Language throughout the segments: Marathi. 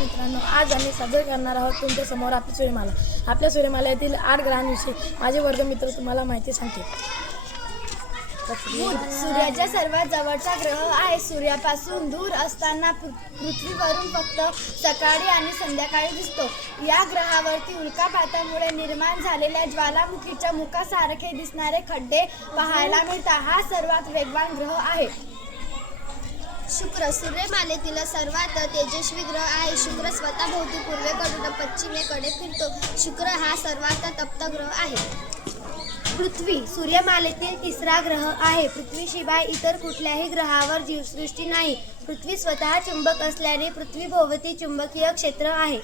मित्रांनो, आज आम्ही सादर करणार आहोत तुमच्या समोर आपली सूर्यमाला. आपल्या सूर्यमालेतील 8 ग्रहांविषयी माझे वर्गमित्र तुम्हाला माहिती सांगतील. बुध सूर्याच्या सर्वात जवळचा ग्रह आहे. सूर्यापासून दूर असताना पृथ्वीवरून फक्त सकाळी आणि संध्याकाळी दिसतो. या ग्रहावरती उल्कापातामुळे निर्माण झालेल्या ज्वालामुखीच्या मुखासारखे दिसणारे खड्डे पाहायला मिळतात. हा सर्वात वेगवान ग्रह आहे. शुक्र सूर्यमालेतील सर्वात तेजस्वी ग्रह आहे. शुक्र स्वतःभोवती पूर्वेकडून पश्चिमेकडे फिरतो. शुक्र हा सर्वात तप्त ग्रह आहे. पृथ्वी सूर्यमालेतील तिसरा ग्रह आहे. पृथ्वीशिवाय इतर कुठल्याही ग्रहावर जीवसृष्टी नाही. पृथ्वी स्वतः चुंबक असल्याने पृथ्वीभोवती चुंबकीय क्षेत्र आहे.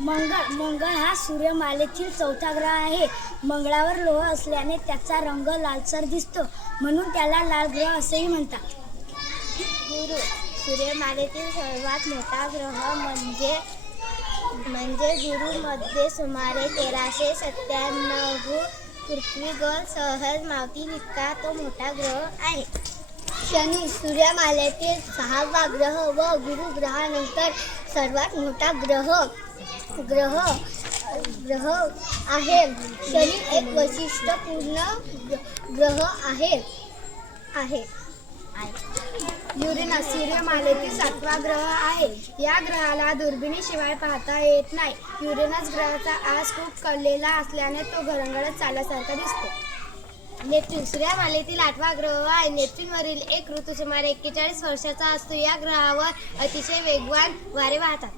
मंगळ हा सूर्यमालेतील चौथा ग्रह आहे. मंगळावर लोह असल्याने त्याचा रंग लालसर दिसतो, म्हणून त्याला लाल ग्रह असेही म्हणतात. गुरु सूर्यमालेतील सर्वात मोठा ग्रह म्हणजे गुरुमध्ये सुमारे 1397 पृथ्वी गोल सहज मावतील इतका तो मोठा ग्रह आहे. शनी सूर्यमालेतील 6वा ग्रह व गुरु ग्रहानंतर सर्वात मोठा ग्रह आहे. शनी एक वैशिष्ट्यपूर्ण ग्रह आहे. युरेनस सूर्यमालेतील 7वा ग्रह आहे. या ग्रहाला दुर्बिणीशिवाय पाहता येत नाही. युरेनस ग्रहाचा आस खूप कललेला असल्याने तो घरंगळत चालल्यासारखा दिसतो. नेप्ट्यून सूर्यमालेतील 8वा ग्रह आहे. नेप्ट्यूनवरील एक ऋतू सुमारे 41 वर्षाचा असतो. या ग्रहावर अतिशय वेगवान वारे वाहतात.